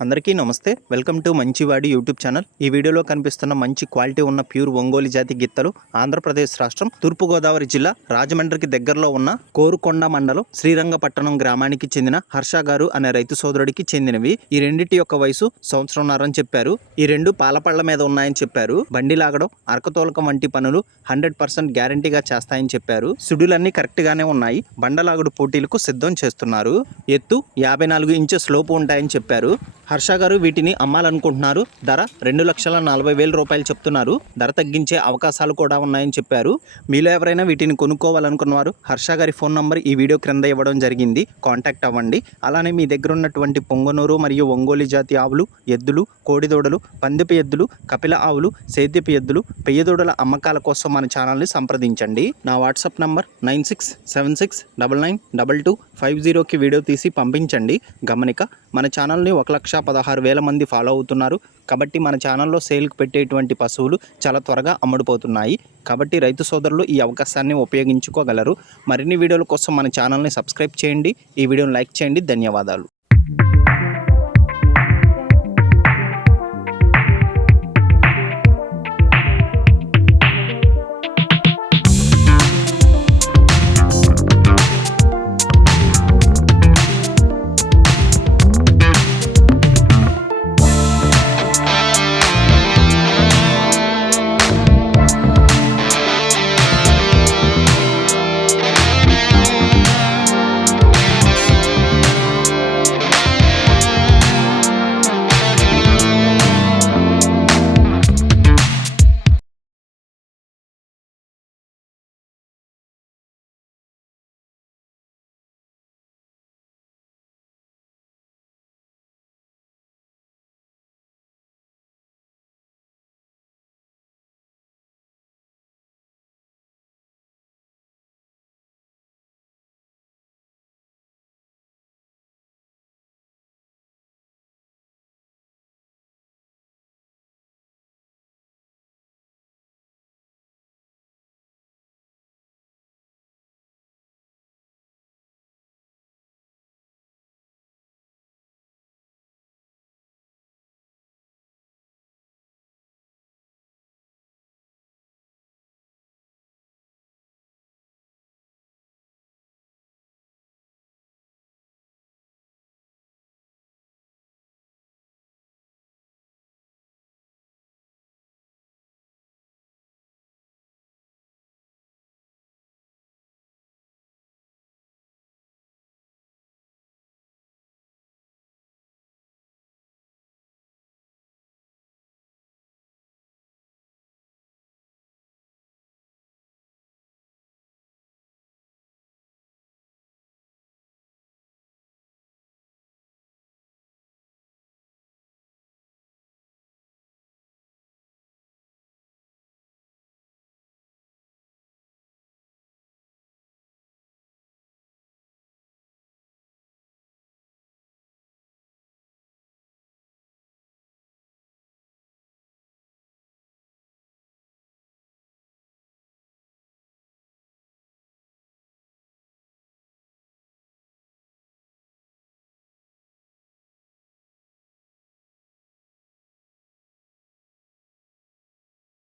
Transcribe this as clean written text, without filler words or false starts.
అందరికీ నమస్తే. Welcome to మంచివాడి యూట్యూబ్ ఛానల్. ఈ వీడియోలో కనిపిస్తున్న మంచి క్వాలిటీ ఉన్న ప్యూర్ ఒంగోలు జాతి గిత్తలు ఆంధ్రప్రదేశ్ రాష్ట్రం తూర్పుగోదావరి జిల్లా రాజమండ్రికి దగ్గరలో ఉన్న కోరుకొండ మండలం శ్రీరంగపట్టణం గ్రామానికి చెందిన హర్ష గారు అనే రైతు సోదరుడికి చెందినవి. ఈ రెండింటి యొక్క వయసు సంవత్సరంన్నర అని చెప్పారు. ఈ రెండు పాలపళ్ల మీద ఉన్నాయని చెప్పారు. బండి లాగడం, అరకతోలకం వంటి పనులు 100% గ్యారంటీగా చేస్తాయని చెప్పారు. సుడులన్నీ కరెక్ట్ గానే ఉన్నాయి. బండలాగుడు పోటీలకు సిద్ధం చేస్తున్నారు. ఎత్తు 54 ఇంచెస్ లోపు ఉంటాయని చెప్పారు. హర్ష గారు వీటిని అమ్మాలనుకుంటున్నారు. ధర 2,40,000 రూపాయలు చెప్తున్నారు. ధర తగ్గించే అవకాశాలు కూడా ఉన్నాయని చెప్పారు. మీలో ఎవరైనా వీటిని కొనుక్కోవాలనుకున్నవారు హర్ష గారి ఫోన్ నంబర్ ఈ వీడియో క్రింద ఇవ్వడం జరిగింది. కాంటాక్ట్ అవ్వండి. అలానే మీ దగ్గర ఉన్నటువంటి పొంగనూరు మరియు ఒంగోలు జాతి ఆవులు, ఎద్దులు, కోడిదూడలు, పందిపి ఎద్దులు, కపిల ఆవులు, సేద్యపు ఎద్దులు, పెయ్యదూడల అమ్మకాల కోసం మన ఛానల్ని సంప్రదించండి. నా వాట్సాప్ నంబర్ 9676992250కి వీడియో తీసి పంపించండి. గమనిక, మన ఛానల్ని 1,16,000 మంది ఫాలో అవుతున్నారు. కాబట్టి మన ఛానల్లో సేల్కి పెట్టేటువంటి పశువులు చాలా త్వరగా అమ్ముడుపోతున్నాయి. కాబట్టి రైతు సోదరులు ఈ అవకాశాన్ని ఉపయోగించుకోగలరు. మరిన్ని వీడియోల కోసం మన ఛానల్ని సబ్స్క్రైబ్ చేయండి. ఈ వీడియోని లైక్ చేయండి. ధన్యవాదాలు.